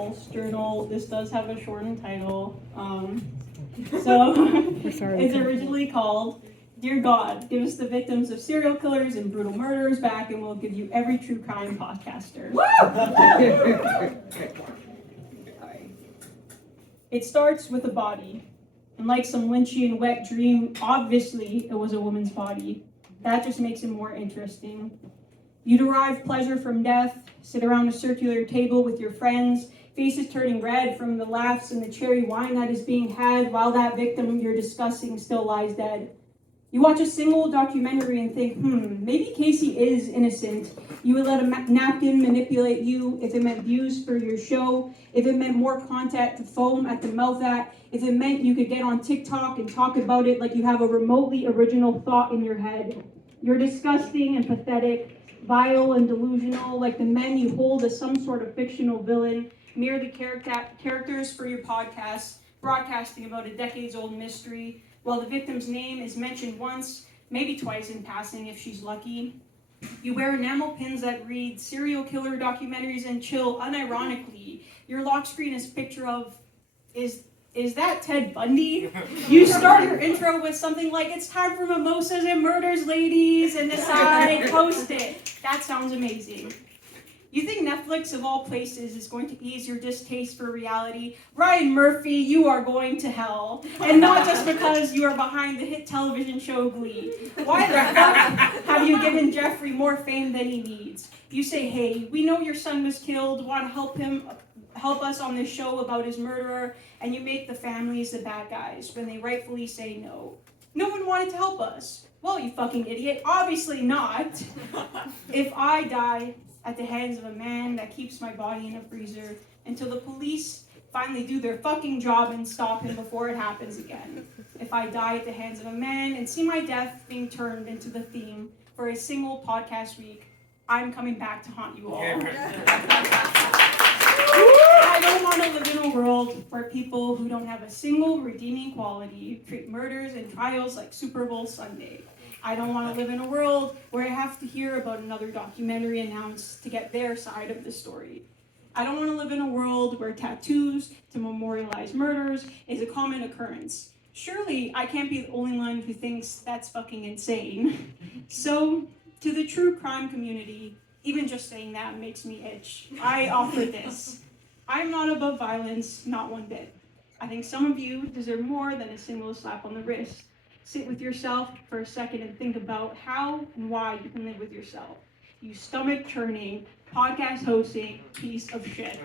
Pulse journal. This does have a shortened title. It's originally called Dear God, give us the victims of serial killers and brutal murderers back, and we'll give you every true crime podcaster. It starts with a body. And like some Lynchian wet dream, obviously it was a woman's body. That just makes it more interesting. You derive pleasure from death, sit around a circular table with your friends, faces turning red from the laughs and the cherry wine that is being had while that victim you're discussing still lies dead. You watch a single documentary and think, maybe Casey is innocent. You would let a napkin manipulate you if it meant views for your show, if it meant more contact to foam at the mouth at, if it meant you could get on TikTok and talk about it like you have a remotely original thought in your head. You're disgusting and pathetic, vile and delusional, like the men you hold as some sort of fictional villain, merely characters for your podcast, broadcasting about a decades-old mystery, while the victim's name is mentioned once, maybe twice in passing if she's lucky. You wear enamel pins that read serial killer documentaries and chill unironically. Your lock screen is a picture of, is that Ted Bundy? You start your intro with something like, it's time for mimosas and murders, ladies, and decide, post it. That sounds amazing. You think Netflix, of all places, is going to ease your distaste for reality? Ryan Murphy, you are going to hell. And not just because you are behind the hit television show Glee. Why the fuck have you given Jeffrey more fame than he needs? You say, hey, we know your son was killed, want to help us on this show about his murderer, and you make the families the bad guys when they rightfully say no. No one wanted to help us. Well, you fucking idiot, obviously not. If I die at the hands of a man that keeps my body in a freezer until the police finally do their fucking job and stop him before it happens again. If I die at the hands of a man and see my death being turned into the theme for a single podcast week, I'm coming back to haunt you all. I don't want to live in a world where people who don't have a single redeeming quality treat murders and trials like Super Bowl Sunday. I don't want to live in a world where I have to hear about another documentary announced to get their side of the story. I don't want to live in a world where tattoos to memorialize murders is a common occurrence. Surely I can't be the only one who thinks that's fucking insane. So, to the true crime community, even just saying that makes me itch. I offer this. I'm not above violence, not one bit. I think some of you deserve more than a single slap on the wrist. Sit with yourself for a second and think about how and why you can live with yourself. You stomach-churning, podcast-hosting piece of shit.